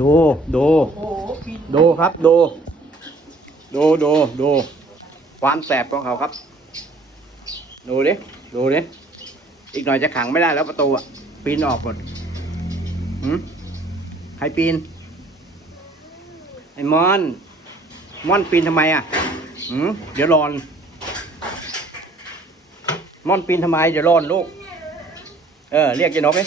ดูดูโอ้โดูครับดูดูดูดูความแสบของเขาครับ ดูดิดูดิอีกหน่อยจะขังไม่ได้แล้วประตูอะปีนออกหมดหืมใครปีน ไอ้มอน มอนปีนทำไมอะหืมเดี๋ยวรอน มอนปีนทำไม เดี๋ยวรอนลูก เออ เรียกเจนกดิหืม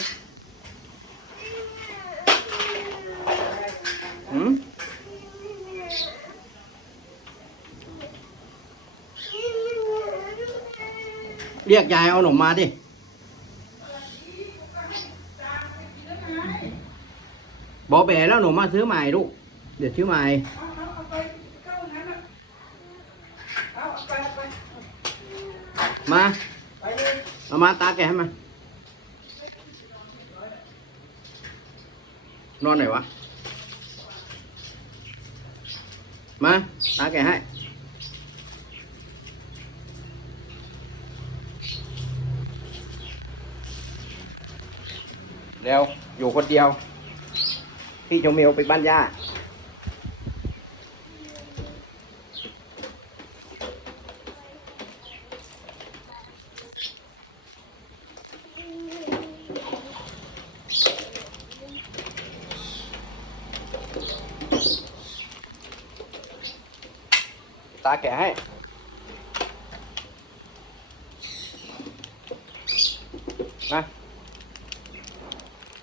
เรียกยายเอาขนมมาดิ บอแบแล้วหนูมาซื้อใหม่ลูก เดี๋ยวซื้อใหม่มาเลยเอามาตาแกให้มันนอนไหนวะ มาตาแกให้เร็วอยู่คนเดียว พี่ชมเมลไปบ้านย่า ตาแกะให้ มา